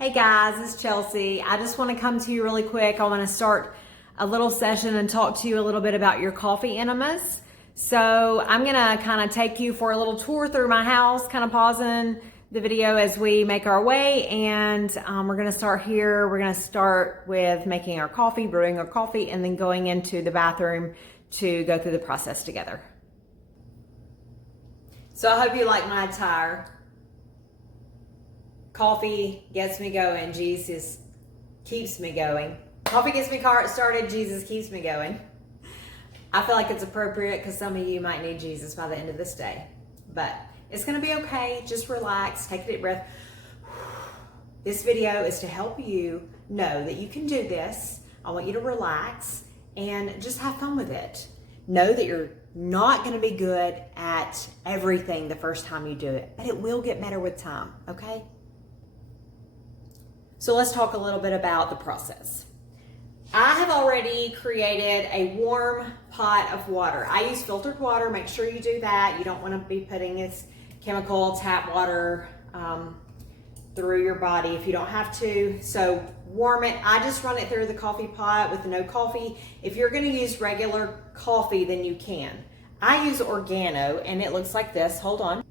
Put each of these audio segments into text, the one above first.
Hey guys, it's Chelsea. I just want to come to you really quick. I want to start a little session and talk to you a little bit about your coffee enemas. So I'm going to kind of take you for a little tour through my house, kind of pausing the video as we make our way. And we're going to start here. We're going to start with making our coffee, brewing our coffee, and then going into the bathroom to go through the process together. So I hope you like my attire. Coffee gets me going. Jesus keeps me going. Coffee gets me started. Jesus keeps me going. I feel like it's appropriate because some of you might need Jesus by the end of this day. But it's going to be okay. Just relax. Take a deep breath. This video is to help you know that you can do this. I want you to relax and just have fun with it. Know that you're not going to be good at everything the first time you do it, but it will get better with time, okay? So let's talk a little bit about the process. I have already created a warm pot of water. I use filtered water. Make sure you do that. You don't want to be putting this chemical tap water through your body if you don't have to. So warm it. I just run it through the coffee pot with no coffee. If you're going to use regular coffee, then you can. I use Organo and it looks like this. Hold on.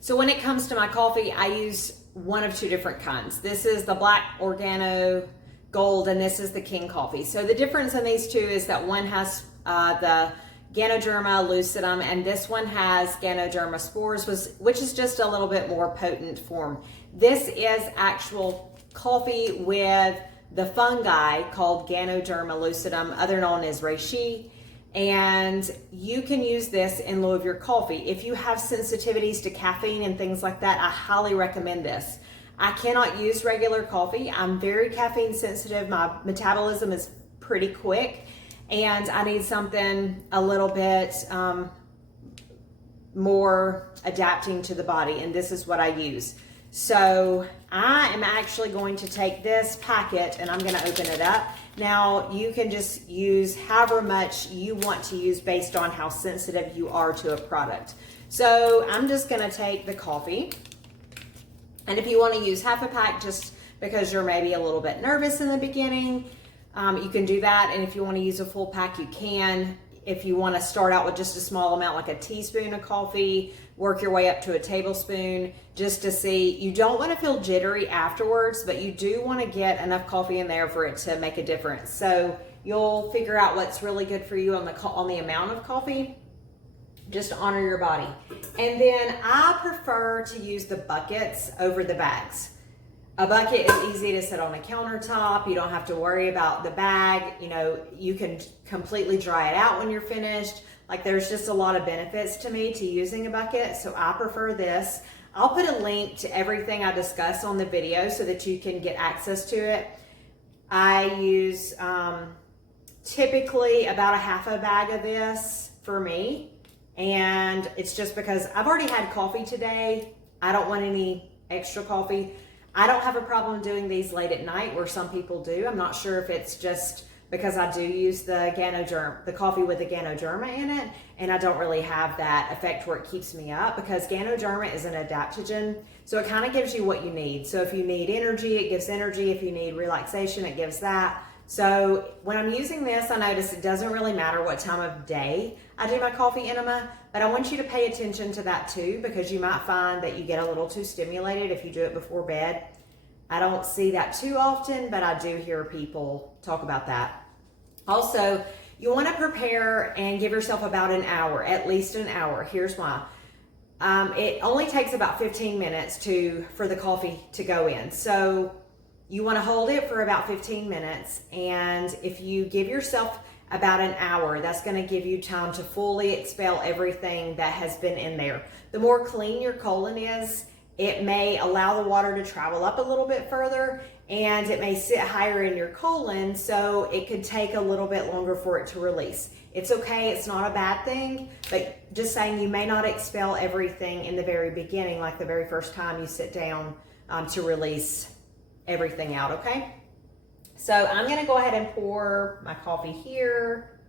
So when it comes to my coffee, I use one of two different kinds. This is the black Organo gold and this is the king coffee. So the difference in these two is that one has the Ganoderma lucidum and this one has Ganoderma spores, which is just a little bit more potent form. This is actual coffee with the fungi called Ganoderma lucidum, other known as reishi. And you can use this in lieu of your coffee. If you have sensitivities to caffeine and things like that, I highly recommend this. I cannot use regular coffee. I'm very caffeine sensitive. My metabolism is pretty quick and I need something a little bit more adapting to the body, and this is what I use. So I am actually going to take this packet and I'm going to open it up. Now you can just use however much you want to use based on how sensitive you are to a product. So I'm just going to take the coffee, and if you want to use half a pack just because you're maybe a little bit nervous in the beginning, you can do that. And if you want to use a full pack, you can. If you want to start out with just a small amount, like a teaspoon of coffee, work your way up to a tablespoon just to see. You don't want to feel jittery afterwards, but you do want to get enough coffee in there for it to make a difference. So you'll figure out what's really good for you on the amount of coffee. Just honor your body. And then I prefer to use the buckets over the bags. A bucket is easy to set on a countertop. You don't have to worry about the bag. You know, you can completely dry it out when you're finished. Like, there's just a lot of benefits to me to using a bucket, so I prefer this. I'll put a link to everything I discuss on the video so that you can get access to it. I use typically about a half a bag of this for me, and it's just because I've already had coffee today. I don't want any extra coffee. I don't have a problem doing these late at night where some people do. I'm not sure if it's just because I do use the coffee with the Ganoderma in it, and I don't really have that effect where it keeps me up, because Ganoderma is an adaptogen, so it kind of gives you what you need. So if you need energy, it gives energy. If you need relaxation, it gives that. So when I'm using this, I notice it doesn't really matter what time of day I do my coffee enema, but I want you to pay attention to that too, because you might find that you get a little too stimulated if you do it before bed. I don't see that too often, but I do hear people talk about that. Also, you want to prepare and give yourself about an hour, at least an hour. Here's why. It only takes about 15 minutes for the coffee to go in. So you want to hold it for about 15 minutes. And if you give yourself about an hour, that's going to give you time to fully expel everything that has been in there. The more clean your colon is, it may allow the water to travel up a little bit further, and it may sit higher in your colon, so it could take a little bit longer for it to release. It's okay, it's not a bad thing, but just saying, you may not expel everything in the very beginning, like the very first time you sit down to release everything out, okay? So I'm gonna go ahead and pour my coffee here,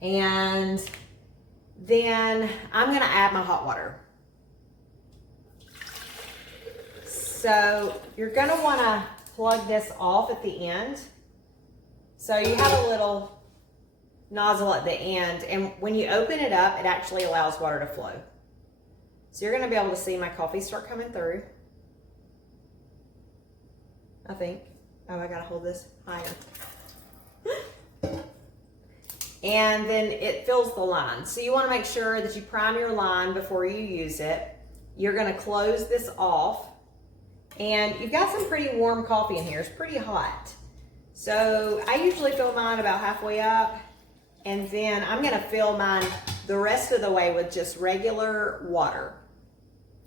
and then I'm gonna add my hot water. So you're gonna wanna plug this off at the end. So you have a little nozzle at the end, and when you open it up, it actually allows water to flow. So you're gonna be able to see my coffee start coming through. I think. Oh, I gotta hold this higher. And then it fills the line. So you wanna make sure that you prime your line before you use it. You're gonna close this off. And you've got some pretty warm coffee in here. It's pretty hot. So I usually fill mine about halfway up. And then I'm gonna fill mine the rest of the way with just regular water.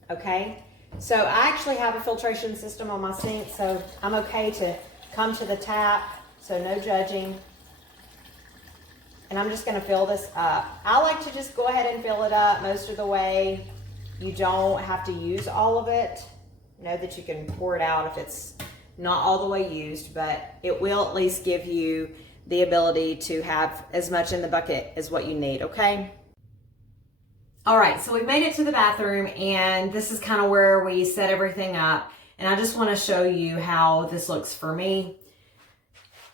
Okay? So I actually have a filtration system on my sink, so I'm okay to come to the tap, so no judging. And I'm just gonna fill this up. I like to just go ahead and fill it up most of the way. You don't have to use all of it. Know that you can pour it out if it's not all the way used, but it will at least give you the ability to have as much in the bucket as what you need, okay? All right, so we've made it to the bathroom, and this is kind of where we set everything up. And I just want to show you how this looks for me.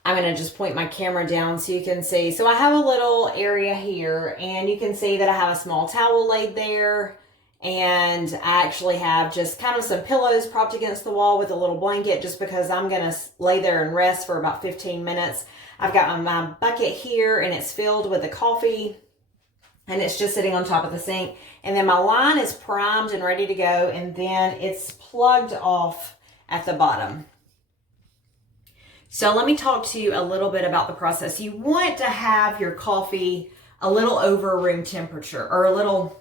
I'm going to just point my camera down so you can see. So I have a little area here, and you can see that I have a small towel laid there. And I actually have just kind of some pillows propped against the wall with a little blanket, just because I'm going to lay there and rest for about 15 minutes. I've got my bucket here, and it's filled with the coffee, and it's just sitting on top of the sink. And then my line is primed and ready to go, and then it's plugged off at the bottom. So let me talk to you a little bit about the process. You want to have your coffee a little over room temperature, or a little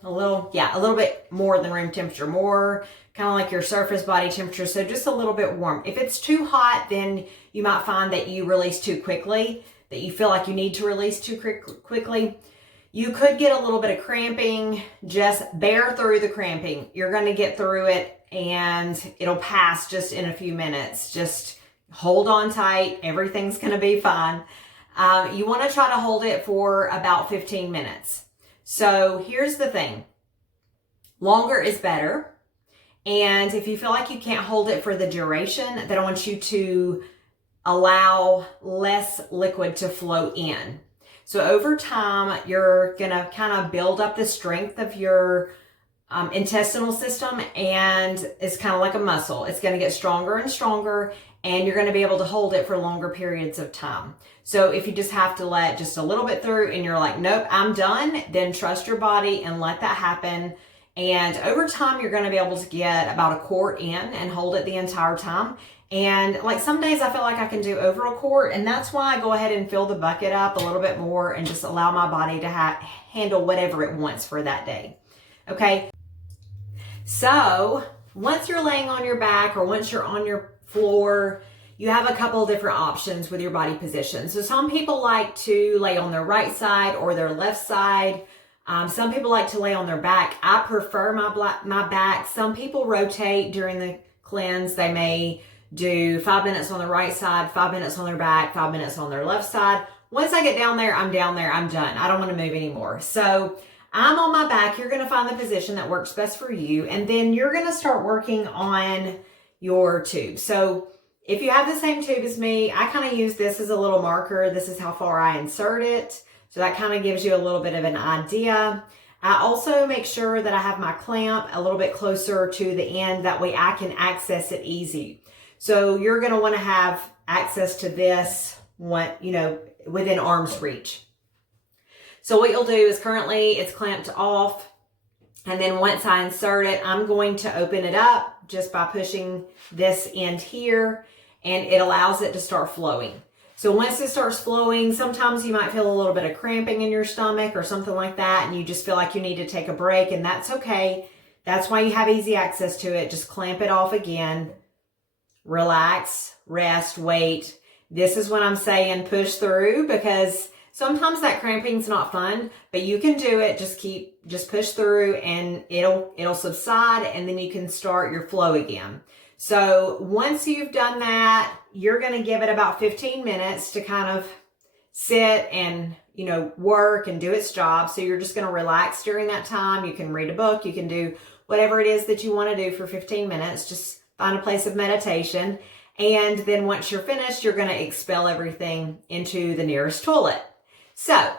bit more than room temperature, more kind of like your surface body temperature, so just a little bit warm. If it's too hot, then you might find that you release too quickly, that you feel like you need to release too quickly. You could get a little bit of cramping. Just bear through the cramping. You're going to get through it, and it'll pass just in a few minutes. Just hold on tight. Everything's going to be fine. You want to try to hold it for about 15 minutes. So here's the thing. Longer is better. And if you feel like you can't hold it for the duration, then I want you to allow less liquid to flow in. So over time, you're going to kind of build up the strength of your intestinal system, and it's kind of like a muscle. It's going to get stronger and stronger, and you're going to be able to hold it for longer periods of time. So if you just have to let just a little bit through and you're like, nope, I'm done, then trust your body and let that happen. And over time, you're going to be able to get about a quart in and hold it the entire time. And like some days I feel like I can do over a quart, and that's why I go ahead and fill the bucket up a little bit more and just allow my body to handle whatever it wants for that day. Okay. So once you're laying on your back, or once you're on your floor, you have a couple of different options with your body position. So some people like to lay on their right side or their left side. Some people like to lay on their back. I prefer my back. Some people rotate during the cleanse. They may do 5 minutes on the right side, 5 minutes on their back, 5 minutes on their left side. Once I get down there, I'm done. I don't want to move anymore. So I'm on my back. You're going to find the position that works best for you. And then you're going to start working on your tube. So if you have the same tube as me, I kind of use this as a little marker. This is how far I insert it. So that kind of gives you a little bit of an idea. I also make sure that I have my clamp a little bit closer to the end. That way I can access it easy. So you're going to want to have access to this within arm's reach. So what you'll do is currently it's clamped off. And then once I insert it, I'm going to open it up just by pushing this end here, and it allows it to start flowing. So once it starts flowing, sometimes you might feel a little bit of cramping in your stomach or something like that, and you just feel like you need to take a break, and that's okay. That's why you have easy access to it. Just clamp it off again. Relax, rest, wait. This is when I'm saying push through, because sometimes that cramping's not fun, but you can do it. Just push through, and it'll subside, and then you can start your flow again. So once you've done that, you're going to give it about 15 minutes to kind of sit and, work and do its job. So you're just going to relax during that time. You can read a book. You can do whatever it is that you want to do for 15 minutes. Just find a place of meditation. And then once you're finished, you're going to expel everything into the nearest toilet. So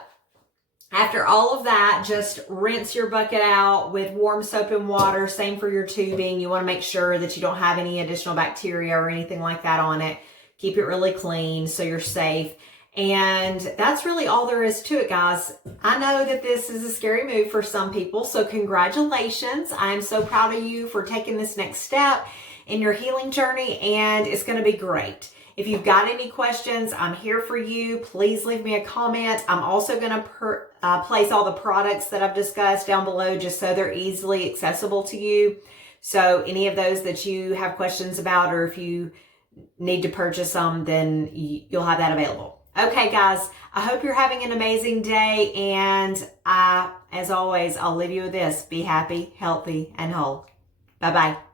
after all of that, just rinse your bucket out with warm soap and water. Same for your tubing. You want to make sure that you don't have any additional bacteria or anything like that on it. Keep it really clean so you're safe. And that's really all there is to it, guys. I know that this is a scary move for some people, so congratulations. I'm so proud of you for taking this next step in your healing journey, and it's going to be great. If you've got any questions, I'm here for you. Please leave me a comment. I'm also going to place all the products that I've discussed down below just so they're easily accessible to you. So any of those that you have questions about, or if you need to purchase them, then you'll have that available. Okay, guys, I hope you're having an amazing day. And as always, I'll leave you with this. Be happy, healthy, and whole. Bye-bye.